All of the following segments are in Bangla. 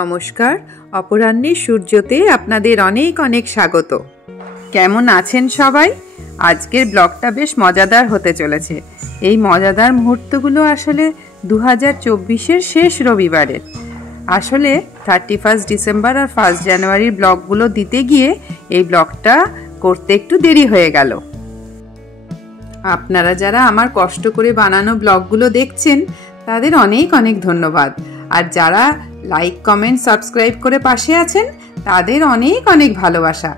নমস্কার, অপরাহ্নের সূর্যতে আপনাদের অনেক অনেক স্বাগত। কেমন আছেন সবাই? আজকের ব্লগটা বেশ মজাদার হতে চলেছে। এই মজাদার মুহূর্তগুলো আসলে 2024-এর শেষ রবিবারের। আসলে 31 ডিসেম্বর আর 1 জানুয়ারির ব্লগগুলো দিতে গিয়ে এই ব্লগটা করতে একটু দেরি হয়ে গেল। আপনারা যারা আমার কষ্ট করে বানানো ব্লগগুলো দেখছেন তাদের অনেক অনেক ধন্যবাদ। আর যারা লাইক, কমেন্ট, সাবস্ক্রাইব করে পাশে আছেন তাদের অনেক অনেক ভালোবাসা।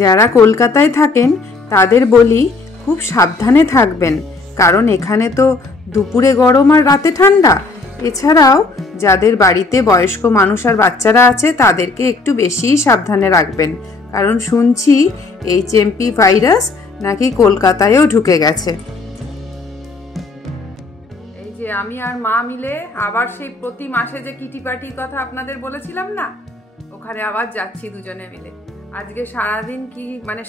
যারা কলকাতায় থাকেন তাদের বলি খুব সাবধানে থাকবেন, কারণ এখানে তো দুপুরে গরম আর রাতে ঠান্ডা। এছাড়াও যাদের বাড়িতে বয়স্ক মানুষ আর বাচ্চারা আছে তাদেরকে একটু বেশিই সাবধানে রাখবেন, কারণ শুনছি HMP ভাইরাস নাকি কলকাতায়ও ঢুকে গেছে। এই যে আমি আর মা মিলে আবার সেই প্রতি মাসে যে কিটি পার্টির কথা আপনাদের বলেছিলাম না, ওখানে আবার যাচ্ছি দুজনে মিলে। আজকে সারাদিন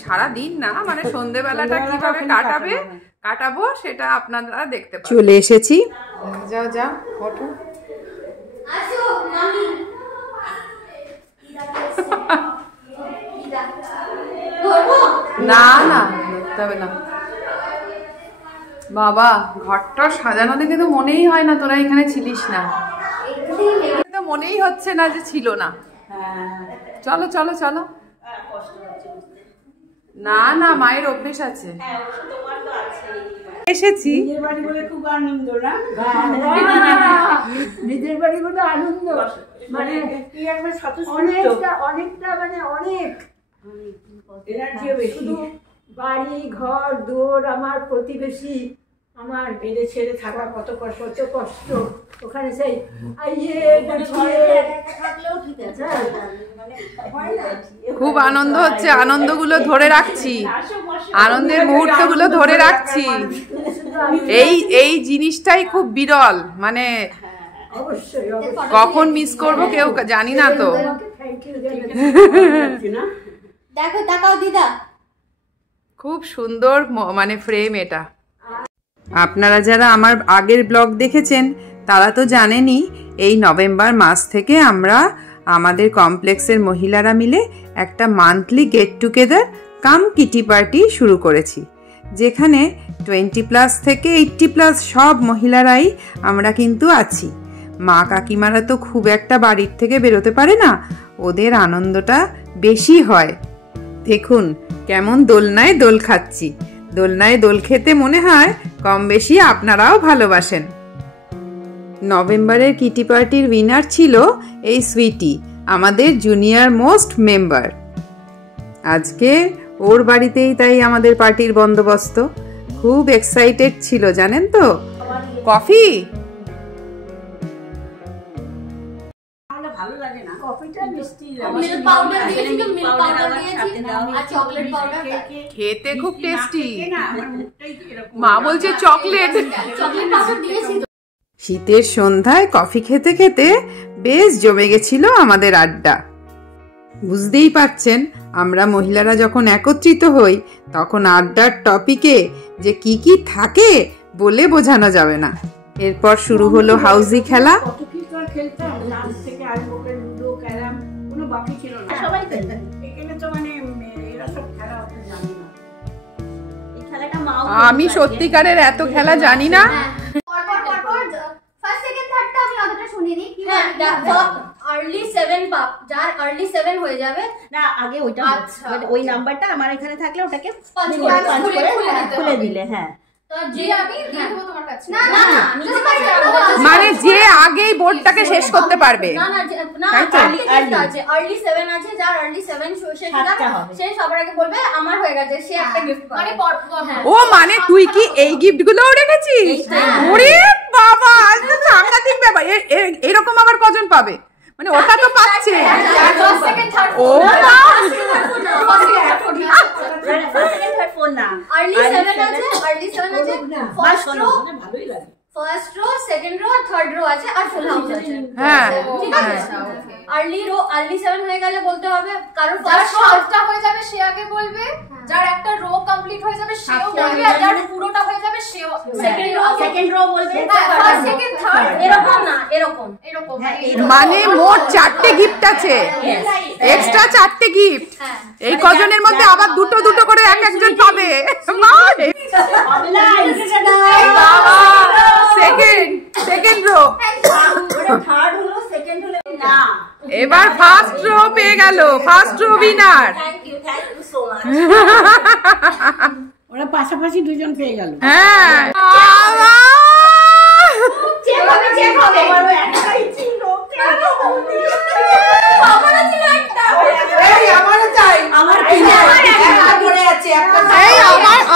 সারাদিন না, সন্ধ্যেবেলাটা কিভাবে কাটাবো সেটা আপনারা দেখতে পাবেন। চলে এসেছি। যাও যাও, ওঠো। না না, ধরতে হবে না বাবা। ঘরটা সাজানো দেখে তো মনেই হয় না তোরা এখানে ছিলিস না, তো মনেই হচ্ছে না যে ছিল না। চলো চলো চলো। না না, মায়ের অভ্যেস আছে। এসেছি নিজের বাড়ি বলে খুব আনন্দ না? নিজের বাড়ি বলে আনন্দ, অনেকটা অনেক শুধু বাড়ি ঘর দৌড়, আমার প্রতিবেশী, আমার বেড়ে ছেড়ে থাকা কত কষ্ট। ওখানে সেই খুব আনন্দ হচ্ছে, আনন্দগুলো ধরে রাখছি, আনন্দের মুহূর্তগুলো ধরে রাখছি। এই জিনিসটাই খুব বিরল, কখন মিস করবো কেউ জানি না তো। দেখো তাকাও দিদা, খুব সুন্দর ফ্রেম এটা। আপনারা যারা আমার আগের ব্লগ দেখেছেন তারা তো জানেনই, এই নভেম্বর মাস থেকে আমরা আমাদের কমপ্লেক্সের মহিলারা মিলে একটা মান্থলি গেট টুগেদার কাম কিটি পার্টি শুরু করেছি, যেখানে 20+ থেকে 80+ সব মহিলারাই আমরা কিন্তু আছি। মা কাকিমারা তো খুব একটা বাড়ির থেকে বেরোতে পারে না, ওদের আনন্দটা বেশি হয়। দেখুন কেমন দোলনায় দোল খাচ্ছি। দোলনায় দোল খেতে মনে হয় কম বেশি আপনারাও ভালোবাসেন। নভেম্বরের কিটি পার্টির উইনার ছিল এই সুইটি, আমাদের জুনিয়র মোস্ট মেম্বার। আজকে ওর বাড়িতেই তাই আমাদের পার্টির বন্দোবস্ত। খুব এক্সাইটেড ছিল জানেন তো। কফি খেতে খুব টেস্টি। মা বলছে চকলেট। শীতের সন্ধ্যায় কফি খেতে খেতে বেশ জমে গেছিল আমাদের আড্ডা। বুঝতেই পারছেন, আমরা মহিলারা যখন একত্রিত হই তখন আড্ডার টপিকে যে কি কি থাকে বলে বোঝানো যাবে না। এরপর শুরু হলো হাউজি খেলা। আমি সত্যিকারের এত খেলা জানি না। early 7 পাপ, যার early 7 হয়ে যাবে না, আগে ওইটা ওই নাম্বারটা আমার এখানে থাকলে ওটাকে খুলে দিলে, হ্যাঁ তো যে আমি দিয়ে দেব তোমার কাছে। না না, যে আগেই বোর্ডটাকে শেষ করতে পারবে। না না না, আছে early 7 আছে, যার early 7 শেষ হবে সে সবার আগে বলবে আমার হয়ে গেছে, সে একটা গিফট পাবে। ও তুই কি এই গিফটগুলোও রেখেছিস? ওরে বাবা, আজ তো সাংঘাতিক ব্যাপার। এরকম আবার কজন পাবে? ওটা তো পাচ্ছে। ও first row, second row, third row আছে আর ফুল হাউস আছে। হ্যাঁ ঠিক আছে। আর্লি 7 হয়ে গেলে বলতে হবে, কারণ ফার্স্ট রো হাফটা হয়ে যাবে সে আগে বলবে, যার একটা রো কমপ্লিট হয়ে যাবে সেও বলবে, আর যার পুরোটা হয়ে যাবে সেও সেকেন্ড রো বলবে, ফার্স্ট সেকেন্ড থার্ড এরকম না, এরকম মানে মোট 4টে গিফট আছে, এক্সট্রা 4টে গিফট। এই কজনের মধ্যে আবার দুটো দুটো করে এক একজন পাবে। সেকেন্ড রো, থার্ড হলো, সেকেন্ড হলো না। এবার ফার্স্ট রো পেয়ে গেল, first row winner. Thank you so much. ওরা পাশাপাশি দুজন পেয়ে গেল। হ্যাঁ চেক হবে, চেক হবে। আমারও একটাই ছিল, কেন বলবি? আমারও ছিল একটা। এই আমারও চাই, আমার একটা পড়ে আছে, একটা। এই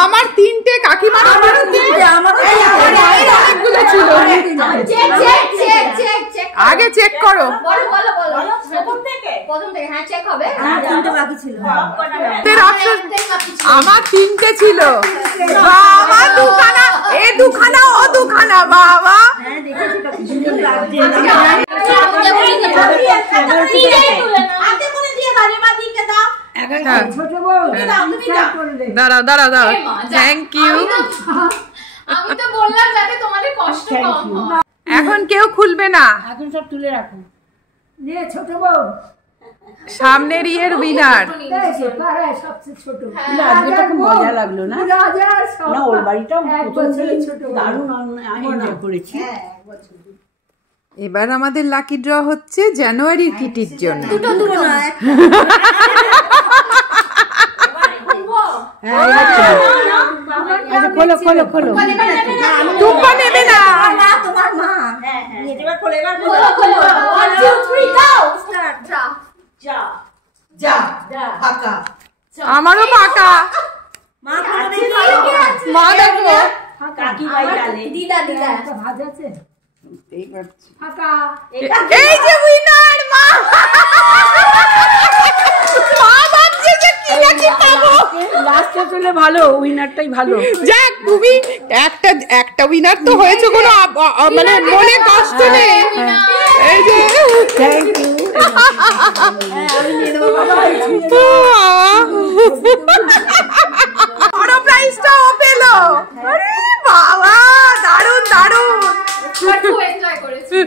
আমার 3টে, কাকিমার আমারও 3টে, এই অনেকগুলো ছিল। চেক আগে চেক করো। বলো প্রথম থেকে হ্যাঁ চেক হবে। তিনটে বাকি ছিল। আমার 3টে ছিল। বাবা দুখানা, এ দুখানা ও দুখানা, বাবা। দাঁড়াও থ্যাংক ইউ। আমি তো বললাম যাতে তোমাদের কষ্ট কম হয়। এখন কেউ খুলবে না, এখন সব তুলে রাখো। নিয়ে ছোট বউ সামনের ইয়ের উইনার। সবচেয়ে ছোট। আজকে তো খুব মজা লাগলো না? না, ওর বাড়িটাও দারুণ এনজয় করেছি। এবার আমাদের লাকি ড্র হচ্ছে জানুয়ারির কিটির জন্য। দুটো নয়। খোলো খোলো খোলো। টুম্পা নেবে না। তোমার মা। হ্যাঁ এবার খোলো, এবার খোলো। 1 2 3 গো স্টার্ট। যা ফাঁকা। আমারও ফাঁকা। মা খোলো দেখি। মা দেখো। কাকি ভাই ডালে। দিদা একটা ভাজ আছে। ফাঁকা। এই যে উইনার মা। মা ভাবছে যে কি লাকি পাবো। লাস্টে চলে ভালো, উইনারটাই ভালো। যাক, তুমি একটা উইনার তো হয়েছে, কোনো মানে মনে কষ্ট নেই। এই যে থ্যাংক ইউ। আমি নিয়ে নেবো বাবা। বড় প্রাইজটা ও পেলো। আরে বাবা, দারুণ। খুব এনজয় করেছি।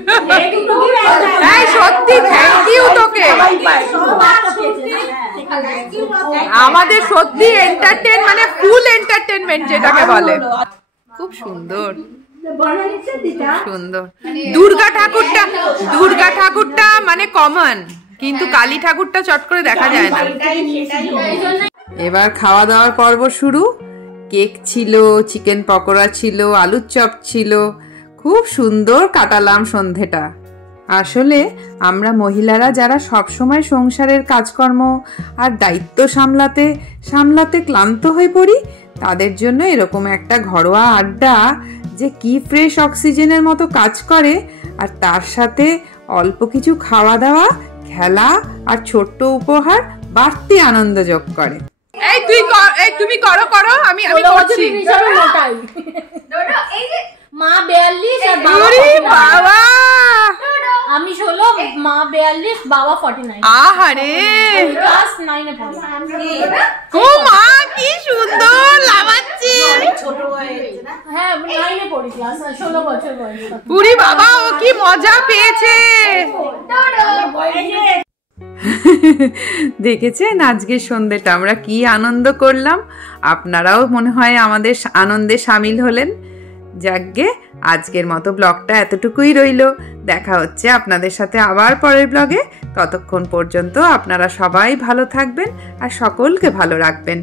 এই সত্যি থ্যাংক ইউ তোকে। আমাদের সত্যি এন্টারটেইন, মানে ফুল এন্টারটেইনমেন্ট যেটাকে বলে। খুব সুন্দর। দুর্গা ঠাকুরটা মানে কমন, কিন্তু কালী ঠাকুরটা চট করে দেখা যায় না। এবার খাওয়া দাওয়ার পর্ব শুরু। কেক ছিল, চিকেন পকোড়া ছিল, আলুর চপ ছিল। খুব সুন্দর কাটালাম সন্ধেটা। আসলে আমরা মহিলারা যারা সবসময় সংসারের কাজকর্ম আর দায়িত্ব সামলাতে ক্লান্ত হয়ে পড়ি, তাদের জন্য এরকম একটা ঘরোয়া আড্ডা যে কি ফ্রেশ অক্সিজেনের মতো কাজ করে, আর তার সাথে অল্প কিছু খাওয়া দাওয়া, খেলা আর ছোট্ট উপহার বাড়তি আনন্দ যোগ করে। তুমি করো, আমি করছি। এই যে মা 42 আর বাবা, আমি 16, মা 42, বাবা 49। আহারে ক্লাস 9 এ পড়ি। ও মা কি সুন্দর লাগাচ্ছে। ছোট হয়েছে না? হ্যাঁ 9 এ পড়ি, ক্লাস 16 বছর বয়স। পুরি বাবা, ও কি মজা পেয়েছে। দেখেছেন আজকের সন্ধ্যেটা আমরা কি আনন্দ করলাম। আপনারাও মনে হয় আমাদের আনন্দে সামিল হলেন। যাকগে, আজকের মতো ব্লগটা এতটুকুই রইল। দেখা হচ্ছে আপনাদের সাথে আবার পরের ব্লগে। ততক্ষণ পর্যন্ত আপনারা সবাই ভালো থাকবেন আর সকলকে ভালো রাখবেন।